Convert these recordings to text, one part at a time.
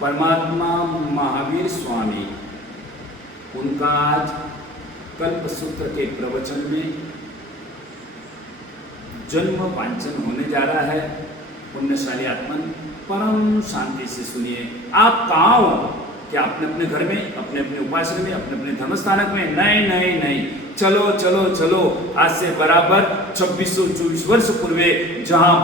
परमात्मा महावीर स्वामी, उनका आज कल्पसूत्र के प्रवचन में जन्म वांचन होने जा रहा है। पुण्यशाली आत्मन परम शांति से सुनिए। आप कहाँ हो? क्या अपने अपने घर में, अपने अपने उपासना में, अपने अपने धर्मस्थानक में? नहीं नहीं नहीं, चलो चलो चलो। आज से बराबर 2624 वर्ष पूर्वे जहाँ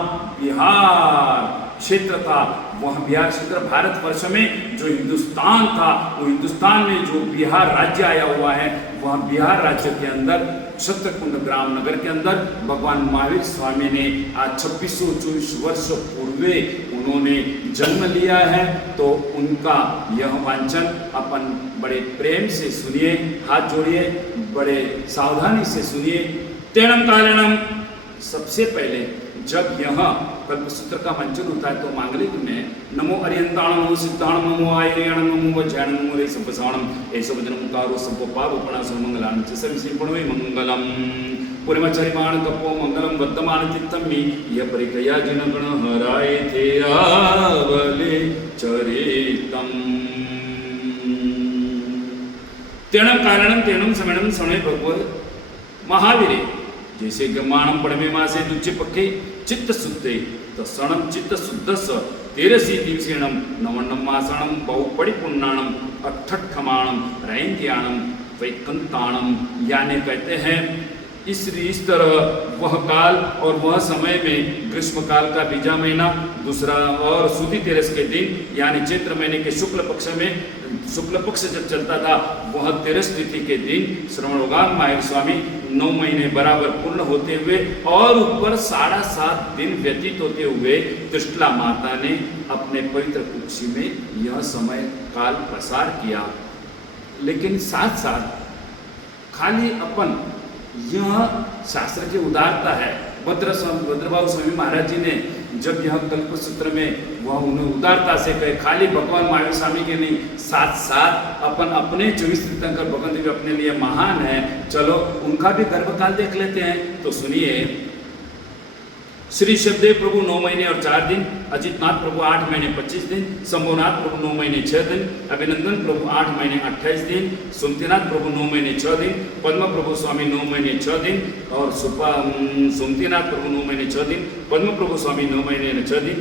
बिहार क्षेत्र था, वह बिहार क्षेत्र भारतवर्ष में जो हिंदुस्तान था, वो हिंदुस्तान में जो बिहार राज्य आया हुआ है, वह बिहार राज्य के अंदर क्षत्रकुंड ग्राम नगर के अंदर भगवान महावीर स्वामी ने आज 2624 वर्ष पूर्वे उन्होंने जन्म लिया है। तो उनका यह वांचन अपन बड़े प्रेम से सुनिए, हाथ जोड़िए, बड़े सावधानी से सुनिए। तेणम कारणम, सबसे पहले जब यह कल्पसूत्र का मंचन होता है तो मांगलिक में नमो अरियंताणम नमो सिद्धाणम नमो आयर्याणम नमो वज्राणम नमो रे संपसाणम ऐसो वज्रमुकारो संपोपावपणासो मंगलान च सविसिंपणवे मंगलम पुरमचरिमाण कपो मंगलम वर्धमान चित्तमि यह परिकया जनगण हराय थे आवले चरितम। तेणम कारणम तेणम समयम समय भगवत महावीरे, जैसे गमाणम पड़मे मासे दुच्चे पक्के चित्त शुद्धे तत्सणम चित्त शुद्धस तेरसी दिवसेणम नवन्नम मासणम बहुपड़ी पुण्णाणम अठठमाणम रैंद्याणम वैकंताणम। यानी कहते हैं इस तरह वह काल और वह समय में ग्रीष्म काल का बीजा महीना दूसरा और सुदी तेरस के दिन यानी चैत्र महीने के शुक्ल पक्ष में, शुक्ल पक्ष जब चलता था वह तेरस तिथि के दिन श्रवणोगान महावीर स्वामी 9 महीने बराबर पूर्ण होते हुए और ऊपर 7.5 दिन व्यतीत होते हुए त्रिष्टला माता ने अपने पवित्र कुक्षी में यह समय काल प्रसार किया। लेकिन साथ साथ खाली अपन यह शास्त्र की उदारता है। भद्रभाव स्वामी महाराज जी ने जब यह कल्पसूत्र में वह उन्हें उदारता से कहे, खाली भगवान महावीर स्वामी के नहीं, साथ साथ अपन अपने 24 तीर्थंकर भगवंत भी अपने लिए महान है, चलो उनका भी गर्भकाल देख लेते हैं। तो सुनिए, श्री शब्देव प्रभु 9 महीने और 4 दिन, अजितनाथ प्रभु 8 महीने 25 दिन, शंभुनाथ प्रभु 9 महीने 6 दिन, अभिनंदन प्रभु 8 महीने 28 दिन, सुमतिनाथ प्रभु 9 महीने 6 दिन, पद्म प्रभु स्वामी 9 महीने 6 दिन और सुमतिनाथ प्रभु 9 महीने 6 दिन, पद्म प्रभु स्वामी 9 महीने 6 दिन,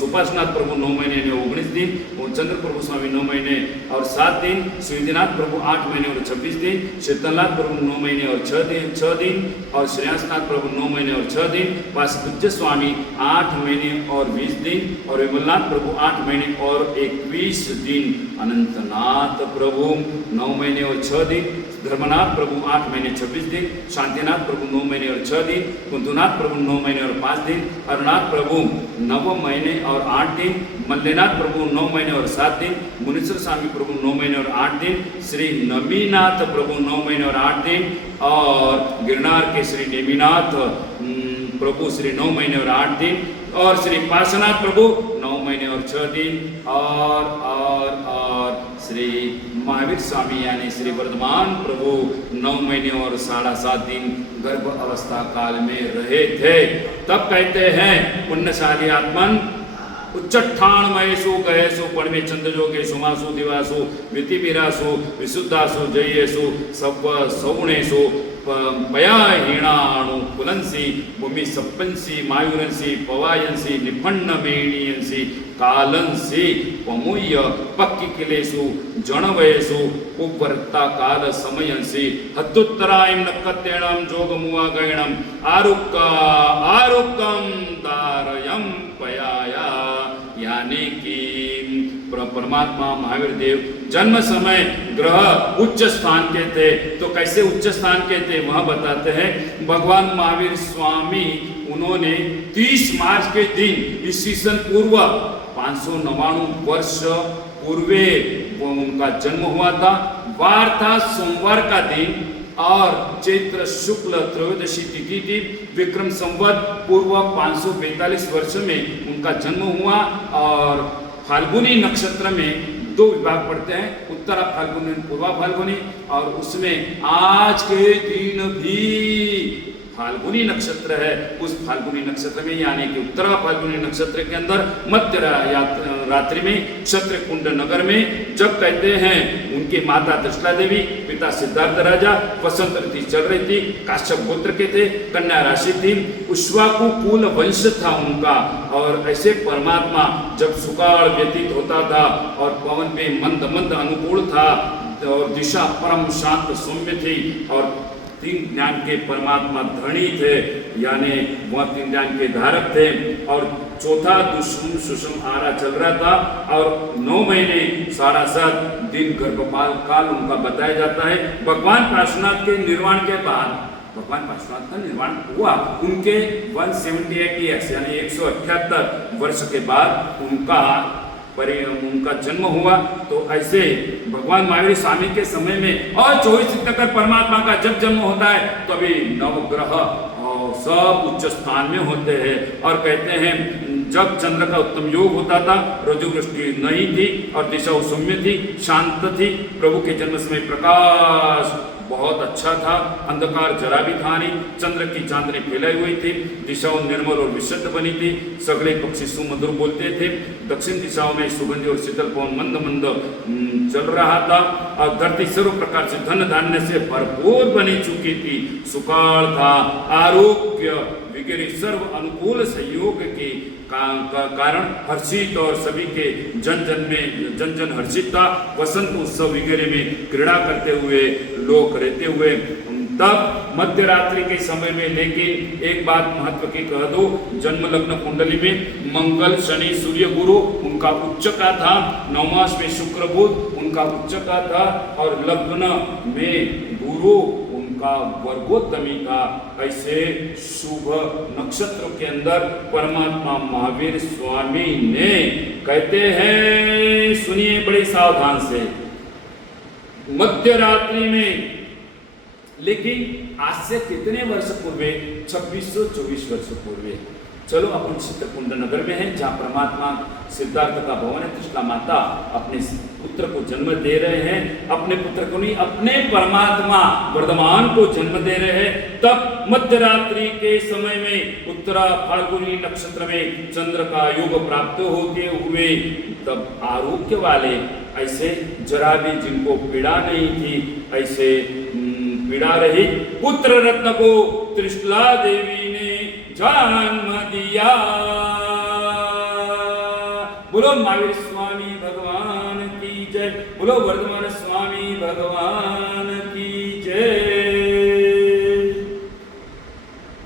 सुपासनाथ प्रभु 9 महीने 19 दिन, चंद्र प्रभु स्वामी 9 महीने और 7 दिन, सुविधिनाथ प्रभु 8 महीने और 26 दिन, शीतलनाथ प्रभु 9 महीने और 6 दिन और श्रेयांसनाथ प्रभु 9 महीने और 6 दिन, वासुपूज्य स्वामी 8 महीने और 20 दिन और विमलनाथ प्रभु 8 महीने और 21 दिन, अनंतनाथ प्रभु 9 महीने और 6 दिन, धर्मनाथ प्रभु 8 महीने 26 दिन, शांतिनाथ प्रभु 9 महीने और 6 दिन, कुंतुनाथ प्रभु 9 महीने और 5 दिन, अरुणाथ प्रभु 9 महीने और 8 दिन, मल्लेनाथ प्रभु 9 महीने और 7 दिन, मुनीश्वर स्वामी प्रभु 9 महीने और 8 दिन, श्री नमीनाथ प्रभु 9 महीने और 8 दिन और गिरनार के श्री नेमिनाथ प्रभु श्री 9 महीने और 8 दिन और श्री पार्श्वनाथ प्रभु 9 महीने और 6 दिन और श्री महावीर स्वामी यानी श्री वर्धमान प्रभु 9 महीने और 7.5 दिन गर्भ अवस्था काल में रहे थे। तब कहते हैं पुण्यशाली आत्मन उच्चठान महेशु गहेशु पणमे चंद्रजोगेशु मासु दिवासु वितिविरासु विशुद्धासु जयेशु सब सौणेशु पयाहीणाणु पुलंसी भूमि सप्पंसी मायुरंसी पवायंसी निफण्णमेणीयंसी कालंसी पमुय्य पक्की किलेशु जनवयसु कुवर्ता काल समयंसी हद्दुत्तरायं नक्कतेणं जोगमुआ गयणं आरुक्कम दारयं पयाया। यानी कि परमात्मा महावीर देव जन्म समय ग्रह उच्च स्थान के थे। तो कैसे उच्च स्थान के थे वह बताते हैं। भगवान महावीर स्वामी उन्होंने 30 मार्च के दिन ईस्वी सन पूर्व 599 वर्ष पूर्वे वो उनका जन्म हुआ था। वार था सोमवार का दिन और चैत्र शुक्ल त्रयोदशी तिथि थी। विक्रम संवत पूर्व 542 वर्ष में उनका जन्म हुआ और फाल्गुनी नक्षत्र में 2 विभाग पड़ते हैं, उत्तरा फाल्गुनी पूर्वा फाल्गुनी, और उसमें आज के दिन भी फाल्गुनी नक्षत्र है, उस फाल्गुनी नक्षत्र में यानी कि उत्तरा फाल्गुनी नक्षत्र के अंदर मध्य रात्रि में क्षत्रकुंड नगर में जब कहते हैं उनकी माता त्रिशला देवी, पिता सिद्धार्थ राजा, वसंत ऋतु चल रही थी, काश्यप गोत्र के थे, कन्या राशि थी, उष्वाकु कुल वंश था उनका। और ऐसे परमात्मा जब सुकाल व्यतीत होता था और पवन पे मंद मंद अनुकूल था और दिशा परम शांत सौम्य थी और तीन ज्ञान के परमात्मा धनी थे, यानी वह तीन ज्ञान के धारक थे। और चौथा दुष्म सुषम आरा चल रहा था और 9 महीने सारा सात दिन गर्भपाल काल उनका बताया जाता है। भगवान पार्श्वनाथ के निर्वाण के बाद, भगवान पार्श्वनाथ का निर्वाण हुआ उनके 178 ईयर्स यानी 178 वर्ष के बाद उनका जन्म हुआ। तो ऐसे भगवान महावीर स्वामी के समय में और 24 तीर्थंकर परमात्मा का जब जन्म होता है तभी नवग्रह और सब उच्च स्थान में होते हैं। और कहते हैं जब चंद्र का उत्तम योग होता था, रजोवृष्टि नहीं थी और दिशा सौम्य थी, शांत थी, प्रभु के जन्म समय प्रकाश बहुत अच्छा था, अंधकार जरा भी था नहीं, चंद्र की चांदनी फैलाई हुई थी, दिशाओं निर्मल और विशुद्ध बनी थी, सगले पक्षी सुमधुर बोलते थे, दक्षिण दिशाओं में सुगंधी और शीतल पवन मंद मंद चल रहा था और धरती सर्व प्रकार से धन धान्य से भरपूर बनी चुकी थी, सुकाल था, आरोग्य वगैरह सर्व अनुकूल सहयोग के कारण हर्षित और सभी के जन जन हर्षित था। वसंत उत्सव वगैरह में क्रीड़ा करते हुए लोग रहते हुए तब मध्य रात्रि के समय में, लेकिन एक बात महत्व की कह दो, जन्म लग्न कुंडली में मंगल शनि सूर्य गुरु उनका उच्च का था, नवमास में शुक्र बुध उनका उच्च का था और लग्न में गुरु उनका वर्गोत्तमी था। ऐसे शुभ नक्षत्र के अंदर परमात्मा महावीर स्वामी ने कहते हैं, सुनिए बड़े सावधान से, मध्य रात्रि में, लेकिन आज से कितने वर्ष पूर्वे, 2624 वर्ष पूर्वे, चलो अपन चित्रकुंड नगर में हैं जहाँ परमात्मा सिद्धार्थ का भवन है, त्रिशला माता अपने पुत्र को जन्म दे रहे हैं, अपने पुत्र को नहीं अपने परमात्मा वर्धमान को जन्म दे रहे हैं। तब मध्यरात्रि के समय में उत्तरा फाल्गुनी नक्षत्र में चंद्र का योग प्राप्त होते हुए तब आरोग्य वाले, ऐसे जरा भी जिनको पीड़ा नहीं थी, ऐसे पीड़ा रही पुत्र रत्न को त्रिशला देवी ने जन्म दिया। बोलो महावीर स्वामी भगवान की जय, बोलो वर्धमान स्वामी भगवान